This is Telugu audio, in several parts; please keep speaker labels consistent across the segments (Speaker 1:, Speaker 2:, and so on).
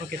Speaker 1: Oke.
Speaker 2: Okay.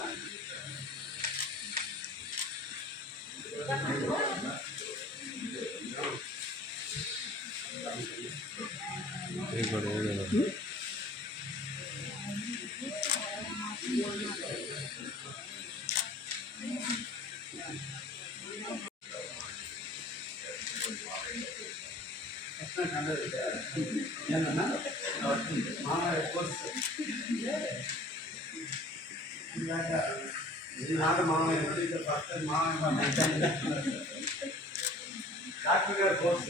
Speaker 1: என்னன்னா மாணவர் கோர்ஸ் நாடு மாணவன் பார்த்து மாணவன் டாக்டர் கோர்ஸ்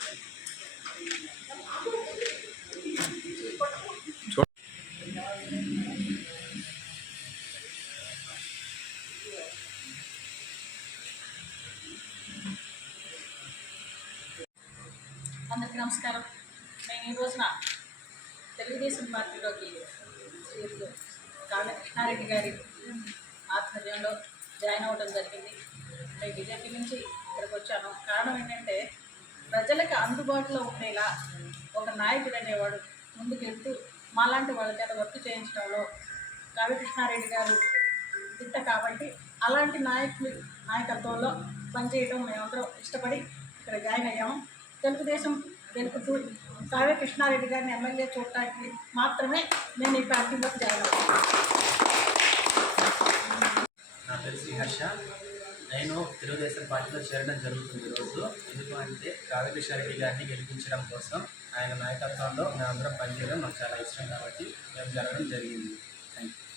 Speaker 3: అందరికీ నమస్కారం. నేను ఈ రోజున తెలుగుదేశం పార్టీలోకి శ్రీ కాళకృష్ణారెడ్డి గారి ఆధ్వర్యంలో జాయిన్ అవ్వడం జరిగింది. నేను బీజేపీ నుంచి ఇక్కడికి వచ్చాను. కారణం ఏంటంటే ప్రజలకు అందుబాటులో ఉండేలా ఒక నాయకుడు అనేవాడు ముందుకెళ్తూ మాలాంటి వాళ్ళ చేత వర్క్ చేయించడంలో కాళకృష్ణారెడ్డి గారు దిట్ట కాబట్టి అలాంటి నాయకులు నాయకత్వంలో పనిచేయడం మేమందరం ఇష్టపడి ఇక్కడ జాయిన్ అయ్యాము. తెలుగుదేశం గెలుపుతూ కావ్య కృష్ణారెడ్డి గారిని ఎమ్మెల్యే చూడటానికి మాత్రమే నేను ఈ పార్టీలోకి జాయిన్
Speaker 4: నా పేరు శ్రీహర్ష నేను తెలుగుదేశం పార్టీలో చేరడం జరుగుతుంది ఈరోజు. ఎందుకు అంటే కావ్యకృష్ణారెడ్డి గారిని గెలిపించడం కోసం ఆయన నాయకత్వంలో మేమందరం పనిచేయడం నాకు చాలా ఇష్టం కాబట్టి మేము జరగడం జరిగింది. Thank you